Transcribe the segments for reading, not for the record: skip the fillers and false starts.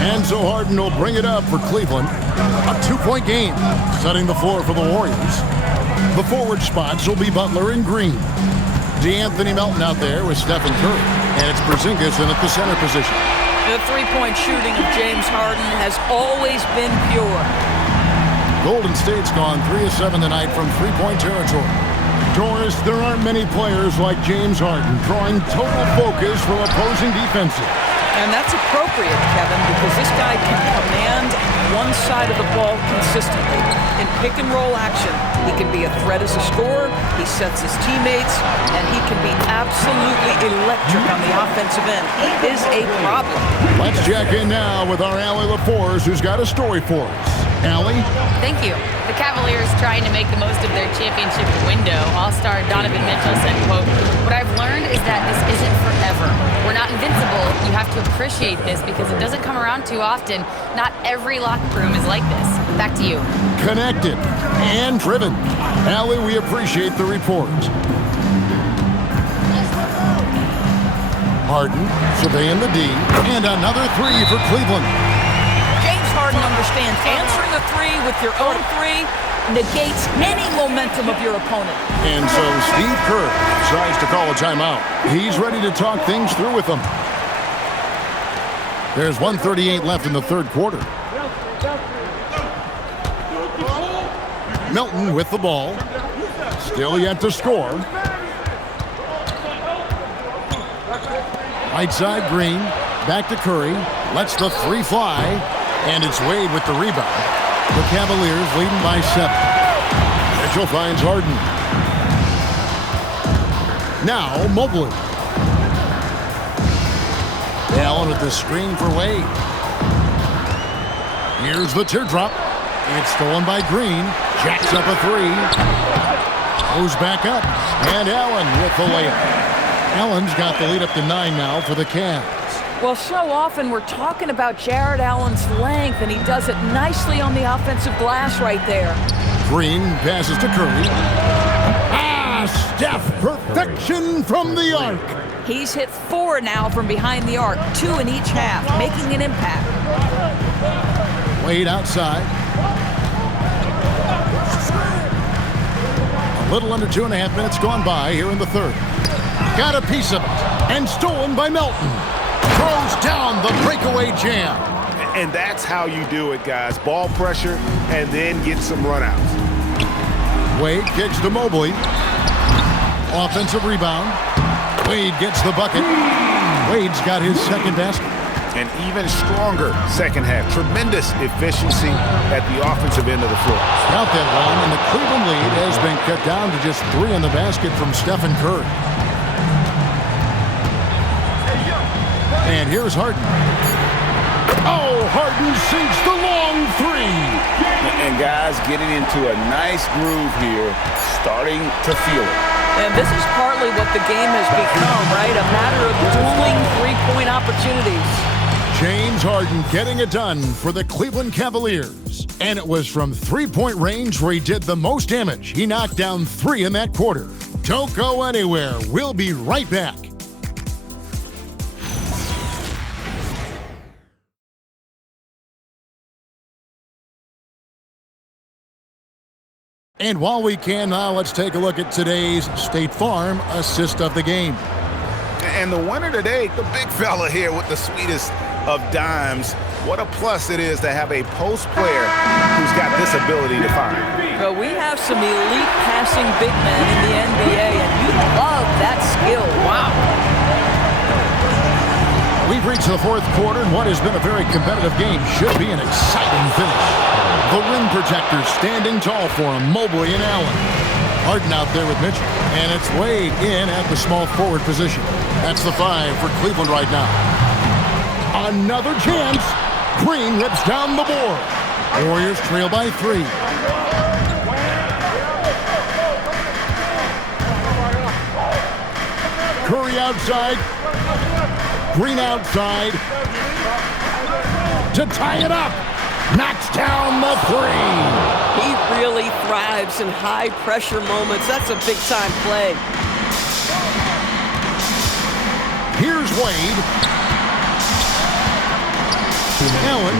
And so Harden will bring it up for Cleveland. A 2-point game, setting the floor for the Warriors. The forward spots will be Butler and Green. DeAnthony Melton out there with Stephen Curry. And it's Porzingis in at the center position. The three-point shooting of James Harden has always been pure. Golden State's gone 3 of 7 tonight from three-point territory. Doris, there aren't many players like James Harden drawing total focus from opposing defenses. And that's appropriate, Kevin, because this guy can command one side of the ball consistently. In pick-and-roll action, he can be a threat as a scorer, he sets his teammates, and he can be absolutely electric on the offensive end. He is a problem. Let's check in now with our Allie LaForce, who's got a story for us. Allie? Thank you. The Cavaliers trying to make the most of their championship window. All-star Donovan Mitchell said, quote, "What I've learned is that this isn't forever. We're not invincible. You have to appreciate this because it doesn't come around too often. Not every locker room is like this." Back to you. Connected and driven. Allie, we appreciate the report. Harden surveying the D, and another three for Cleveland. James Harden understands answering a three with your own three negates any momentum of your opponent. And so Steve Kerr tries to call a timeout. He's ready to talk things through with them. There's 1:38 left in the third quarter. Melton with the ball. Still yet to score. Right side, Green. Back to Curry. Lets the three fly. And it's Wade with the rebound. The Cavaliers leading by 7. Mitchell finds Harden. Now Mobley. Allen with the screen for Wade. Here's the teardrop. It's stolen by Green. Jacks up a three. Goes back up. And Allen with the layup. Allen's got the lead up to 9 now for the Cavs. Well, so often we're talking about Jared Allen's length, and he does it nicely on the offensive glass right there. Green passes to Curry. Steph, perfection from the arc. He's hit 4 now from behind the arc, 2 in each half, making an impact. Wade outside. A little under 2.5 minutes gone by here in the third. Got a piece of it, and stolen by Melton. Throws down the breakaway jam. And that's how you do it, guys. Ball pressure and then get some runouts. Wade kicks to Mobley. Offensive rebound. Wade gets the bucket. Wade's got his second basket. An even stronger second half. Tremendous efficiency at the offensive end of the floor. Out that one, and the Cleveland lead has been cut down to just 3 in the basket from Stephen Curry. And here's Harden. Oh, Harden sinks the long three. And guys getting into a nice groove here, starting to feel it. And this is partly what the game has become, right? A matter of dueling three-point opportunities. James Harden getting it done for the Cleveland Cavaliers. And it was from three-point range where he did the most damage. He knocked down 3 in that quarter. Don't go anywhere. We'll be right back. And while we can now, let's take a look at today's State Farm assist of the game. And the winner today, the big fella here with the sweetest of dimes. What a plus it is to have a post player who's got this ability to find. Well, we have some elite passing big men in the NBA, and you love that skill. Wow. We've reached the fourth quarter, and what has been a very competitive game should be an exciting finish. The rim protectors standing tall for him, Mobley and Allen. Harden out there with Mitchell, and it's Wade in at the small forward position. That's the 5 for Cleveland right now. Another chance. Green rips down the board. Warriors trail by 3. Curry outside. Green outside. To tie it up. Knocks down the 3. He really thrives in high-pressure moments. That's a big-time play. Here's Wade. Allen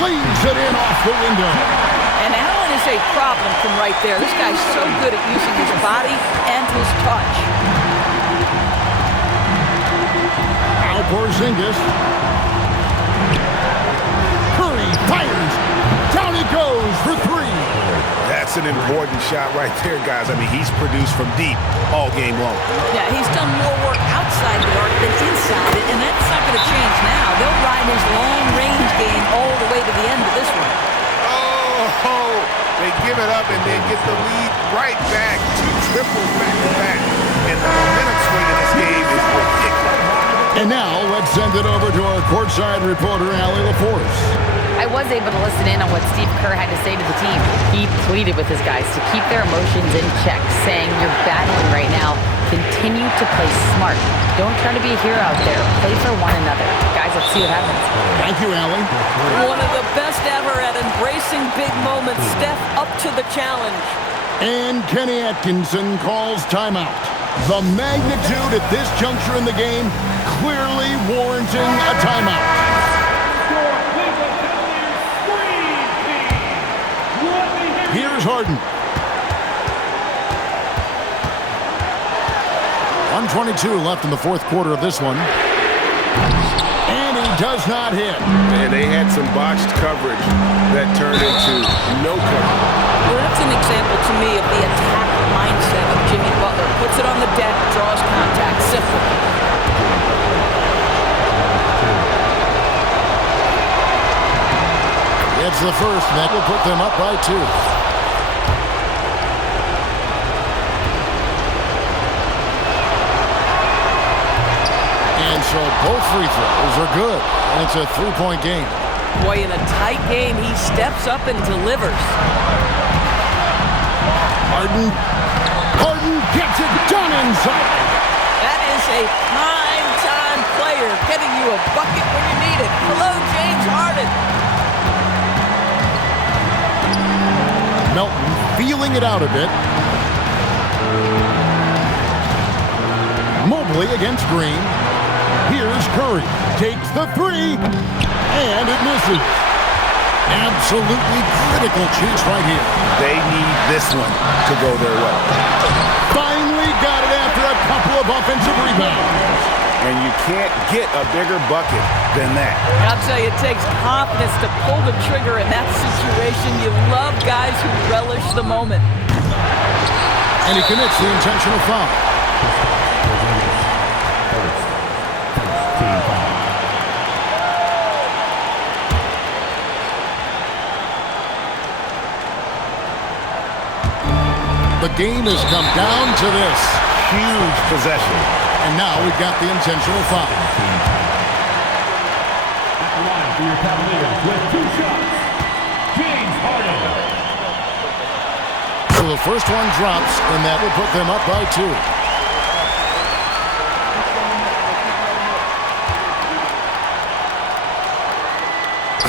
leaves it in off the window. And Allen is a problem from right there. This guy's so good at using his body and his touch. Now Porzingis. Curry fires. Down he goes for three. That's an important shot right there, guys. I mean, he's produced from deep all game long. Yeah, he's done more work outside the arc than inside it, and that's not going to change now. They'll ride his long-range game all the way to the end of this one. Oh, they give it up and then get the lead right back. Two triples back-to-back. And the momentum swing in this game is ridiculous. And now let's send it over to our courtside reporter, Allie LaForce. I was able to listen in on what Steve Kerr had to say to the team. He pleaded with his guys to keep their emotions in check, saying, "You're battling right now. Continue to play smart. Don't try to be a hero out there. Play for one another." Guys, let's see what happens. Thank you, Allie. One of the best ever at embracing big moments. Steph up to the challenge. And Kenny Atkinson calls timeout. The magnitude at this juncture in the game clearly warranting a timeout. Here's Harden. 1:22 left in the fourth quarter of this one. And he does not hit. And they had some botched coverage that turned into no coverage. Well, that's an example to me of the attack mindset of Jimmy Butler. Puts it on the deck, draws contact. Simple. It's the first, and that will put them up by 2. And so both free throws are good, and it's a 3-point game. Boy, in a tight game, he steps up and delivers. Harden gets it done inside. That is a prime-time player getting you a bucket when you need it. Hello, James Harden. Melton feeling it out a bit. Mobley against Green. Here's Curry. Takes the three. And it misses. Absolutely critical chance right here. They need this one to go their way. Finally got it after a couple of offensive rebounds. And you can't get a bigger bucket than that. I'll tell you, it takes confidence to pull the trigger in that situation. You love guys who relish the moment. And he commits the intentional foul. The game has come down to this. Huge possession. And now we've got the intentional foul. At the line for your Cavaliers with 2 shots, James Harden. So the first one drops, and that will put them up by 2.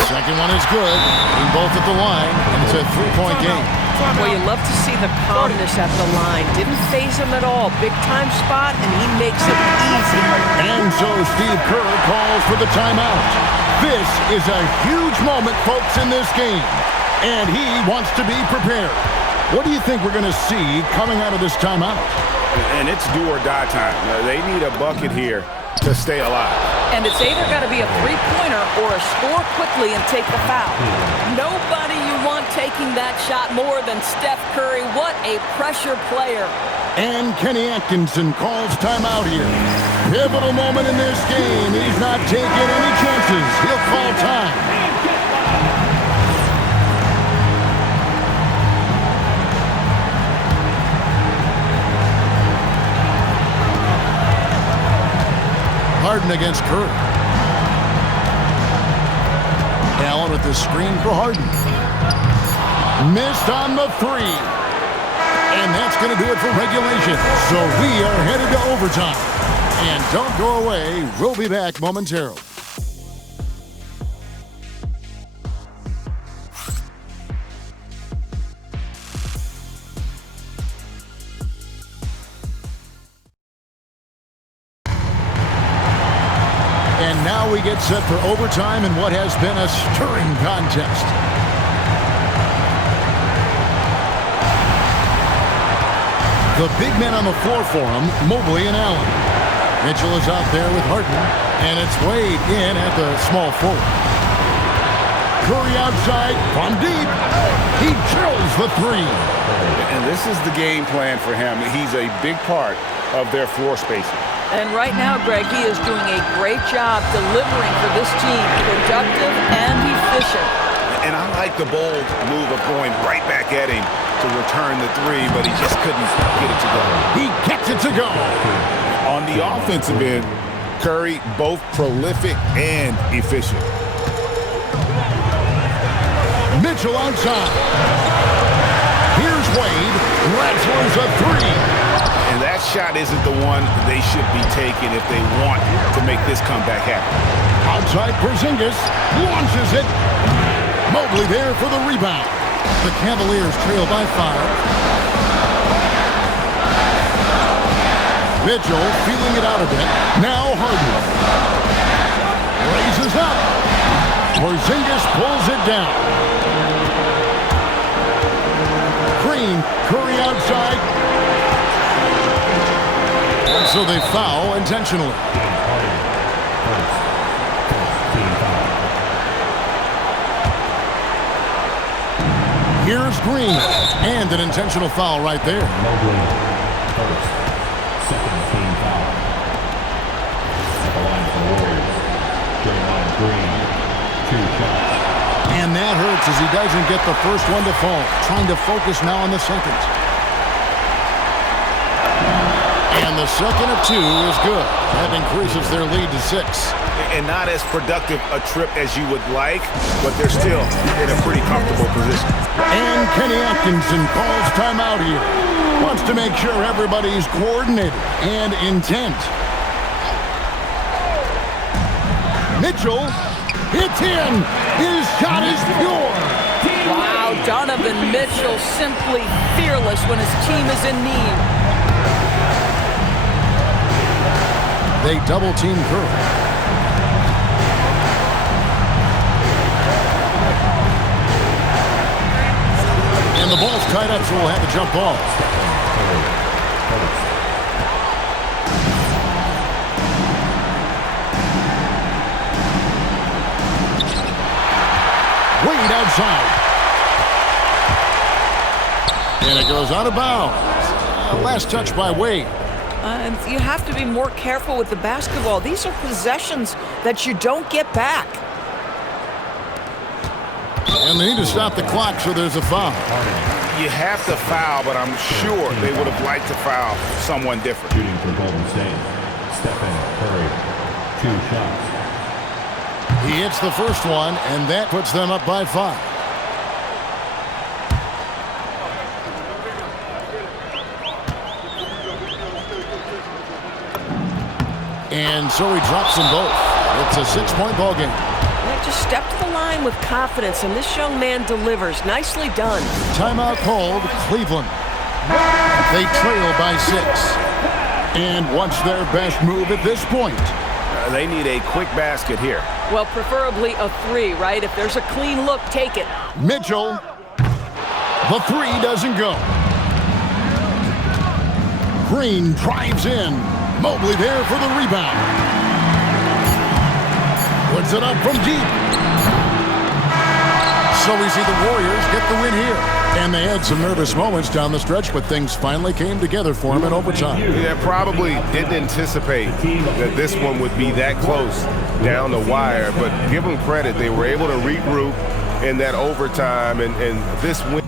Second one is good. In both at the line, and it's a 3-point game. Well, you love to see the calmness at the line. Didn't faze him at all. Big time spot, and he makes it easy. And so Steve Kerr calls for the timeout. This is a huge moment, folks, in this game. And he wants to be prepared. What do you think we're going to see coming out of this timeout? And it's do or die time. They need a bucket here to stay alive. And it's either got to be a three-pointer or a score quickly and take the foul. Nobody you want taking that shot more than Steph Curry. What a pressure player. And Kenny Atkinson calls timeout here. Pivotal moment in this game. He's not taking any chances. He'll call time. Harden against Curry. Allen with the screen for Harden. Missed on the 3. And that's going to do it for regulation. So we are headed to overtime. And don't go away. We'll be back momentarily. And Now we get set for overtime in what has been a stirring contest. The big men on the floor for him, Mobley and Allen. Mitchell is out there with Harden, and it's Wade in at the small forward. Curry outside from deep. He drills the three. And this is the game plan for him. He's a big part of their floor spacing. And right now, Greg, he is doing a great job delivering for this team, productive and efficient. And I like the bold move of going right back at him to return the three, but he just couldn't get it to go. He gets it to go. On the offensive end, Curry both prolific and efficient. Mitchell outside. Here's Wade. Wrestlers a three. And that shot isn't the one they should be taking if they want to make this comeback happen. Outside Porzingis launches it. Mobley there for the rebound. The Cavaliers trail by 5. Mitchell feeling it out a bit. Now Harden. Raises up. Porzingis pulls it down. Green, Curry outside. And so they foul intentionally. Here's Green, and an intentional foul right there. Mobley, first, second team foul. At the line for Warriors, Draymond Green, 2 shots. And that hurts as he doesn't get the first one to fall. Trying to focus now on the second. And the second of 2 is good. That increases their lead to 6. And not as productive a trip as you would like, but they're still in a pretty comfortable position. And Kenny Atkinson calls timeout here. Wants to make sure everybody's coordinated and intent. Mitchell hits in. His shot is pure. Wow, Donovan Mitchell simply fearless when his team is in need. They double team Curry. And the ball's tied up, so we'll have a jump ball. Wade outside. And it goes out of bounds. Last touch by Wade. And you have to be more careful with the basketball. These are possessions that you don't get back. And they need to stop the clock, so there's a foul. You have to foul, but I'm sure they would have liked to foul someone different. Shooting for Golden State, Stephen Curry, 2 shots. He hits the first one, and that puts them up by 5. And so he drops them both. It's a 6-point ball game. Yeah, just step to the line with confidence, and this young man delivers. Nicely done. Timeout called, Cleveland. They trail by 6. And what's their best move at this point? They need a quick basket here. Well, preferably a 3, right? If there's a clean look, take it. Mitchell. The 3 doesn't go. Green drives in. Mobley there for the rebound. Puts it up from deep. So we see the Warriors get the win here. And they had some nervous moments down the stretch, but things finally came together for them in overtime. Yeah, probably didn't anticipate that this one would be that close down the wire, but give them credit. They were able to regroup in that overtime, and this win